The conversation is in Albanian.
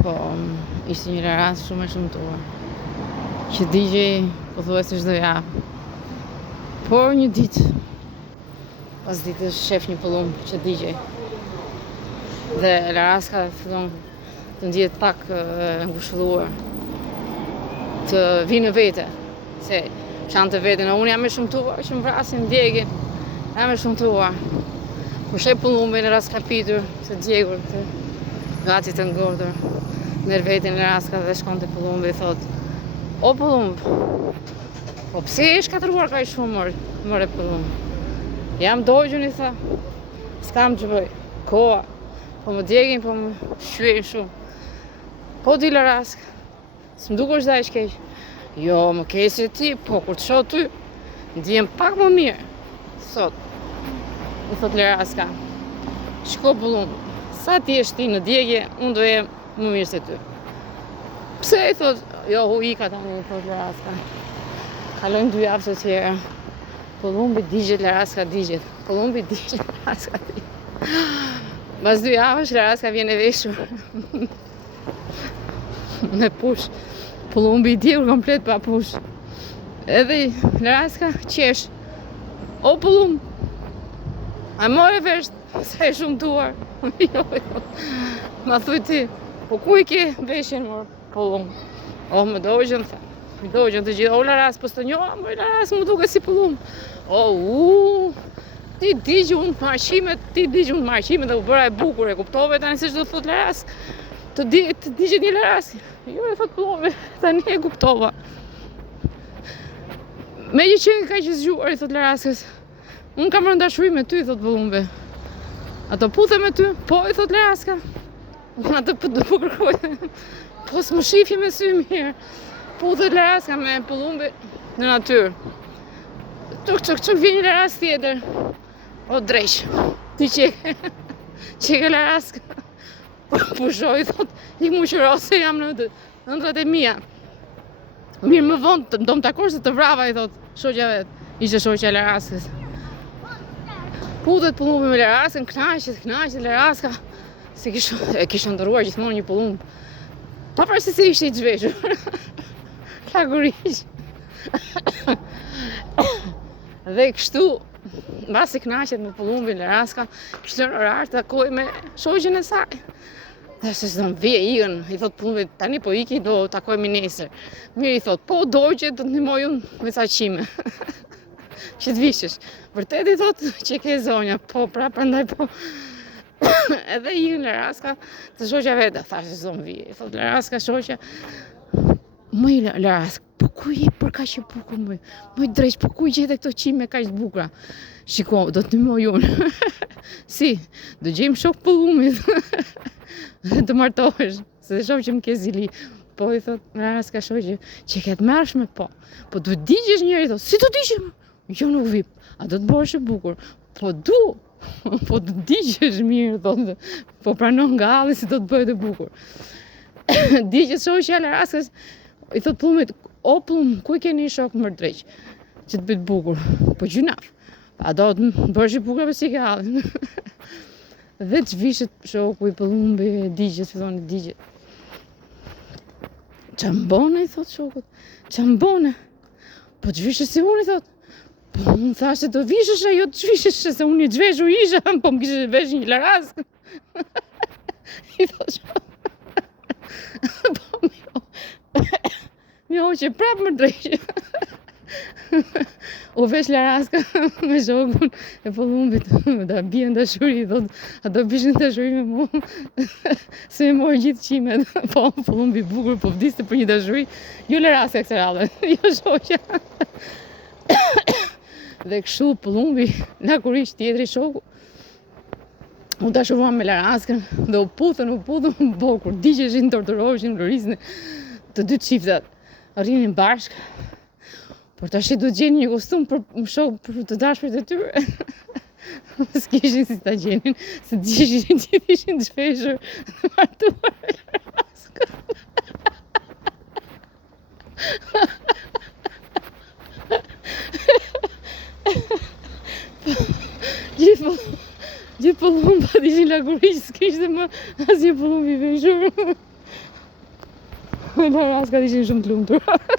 Po, ishte një rast shumë e shëmtuar. Që digjej pothuajse çdo javë. Por një ditë, pas ditës shef një pëllumb që digjej. Dhe Laraska fillon të ndihet pak ngushëlluar. Të vi në vete. Se çan të veten, unë jam e shëmtuar që më vrasin djegin. Jam e shëmtuar. Kur shef pëllumbin në rast ka pitur të djegur, të gati të ngordër. Merr veten Laraska dhe shkon te pëllumbi i thot: "O pëllumb, po pse je shkatëruar kaq shumë more pëllumb?" "Jam dogjun," i tha. "S'kam që bëj. Koha. Po më djegin, po më shqyejnë shumë." "Po di Laraska, s'm dukesh dash keq." "Jo, më keq se ti, po kur të shoh ty, ndihem pak më mirë." I thot Laraska: "Shko pëllumb, sa ti je ti në djegje, unë do jem më mirë se ty." "Pse?" I thot. "Jo, hu ika tani," i thot Laraska. Kalojnë 2 javë të tjera. Pëllumbi digjet, Laraska digjet. Pëllumbi digjet, Laraska digjet. Pas 2 javësh Laraska vjen e veshur. Me push. Pëllumbi i djegur komplet pa push. Edhe Laraska qesh: "O pëllumb, a more vesh sa e shëmtuar?" "Jo." "Ma thuj ti, po ku i ke veshjen mor pëllumb?" "O, më dogjën," tha. "Më dogjën të gjithë." "O Laras, po s'të njoha, më Laras, më duket si pëllumb." "O, ti digj unë marqimet, dhe u bëra e bukur, e kuptove tani se ç'do thot Laras? Të digjet një Laras." "Jo," i thot pëllumbi, "tani e kuptova." "Me që qenë kaq i zgjuar," i thot Laraskës, "unë kam rënë dashuri me ty," i thot pëllumbi. "Ato puthe me ty?" "Po," i thot Laraska. "Unë atë po kërkoj. Po s'më shifje me sy mirë." Puthet Laraska me pëllumbi në natyrë. Çuk vjen një Laras tjetër. "O dreq, ti çeke Laraska." "Pushoj," i thot, "ik mu qëro se jam në ëndrat e mia. Mirë më vonë do më takosh se të vrava," i thot shoqja vet. Ishte shoqja e Laraskës. Puthet pëllumbi me Laraskën, knaqet Laraska. Se kishte ndërruar gjithmonë një pëllumb. Pavarësisht se ishte i zhveshur. Laguriq. Dhe kështu, mbasi knaqet me pëllumbin Laraska, kishte orar të takoj me shoqen e saj. Dhe se s'do më vije ikën, i thot pëllumbit, "Tani po iki, do takojmë nesër." "Mirë," i thot, "po dojgje do të ndihmoj unë me sa qime." Që të vishësh. "Vërtet," i thot, "që ke zonja." "Po, pra prandaj po." Edhe ikën Laraska të shoqja vetë, thashë s'do më vije. I thot Laraska shoqja: "Mëj Laraska, po ku je për kaq e bukur më? Mëj dreq, po ku gjete këto qime kaq të bukura?" "Shiko, do të ndihmoj unë." "Si, do gjejmë shok pëllumit." "Të martohesh, se shoh që më ke zili." "Po," i thot Laraska shoqja, "që ke të mërshme, po duhet digjesh njëri." I thot, "Si do digjem?" "Jo, nuk vip. A do të bëhesh e bukur?" "Po du." "Po të digjesh mirë," thot, "po pranon nga halli si do të bëhet e bukur." Digjet shoqja e Laraskës. I thot pëllumit, "O pëllumb, ku i keni shok më dreq që të bëhet bukur?" "Po gjynaf." "A do të bëhesh i bukur apo si ke hallin?" Dhe të vishet shoku i pëllumbi, digjet, fillon i digjet. "Ç'ambone," i thot shokut. "Ç'ambone?" "Po të vishesh si unë," i thot. "Po unë thashë do vishesh, ajo të vishesh, se unë i zhveshur isha, po më kishe vesh një Laraskë." I thot shoku. "Po mi hoqe prap më dreq." U vesh Laraska me shokun e pëllumbit, da bien dashuri, thot, "A do bishin dashuri me mua?" Se me mori gjithë qimet. Po, pëllumbi bukur, po vdiste për një dashuri. Jo Laraska këtë radhe, jo shoqja. Dhe kështu pëllumbi, laguriq tjetri shoku, u dashuruan me Laraskën dhe u putën bokur, digjeshin, torturoheshin, rrisnin të dy çiftat. Rrinin bashk. Por tash duhet gjeni një kostum për shok për të dashurit e tyre. S'kishin si ta gjenin, se gjithë ishin të shpeshur dhe martuar me Laraskën. Gjithë pëllumbat ishin laguriq, s'kishte më asnjë pëllumb i veshur. Në raskat ishin shumë të lumtur.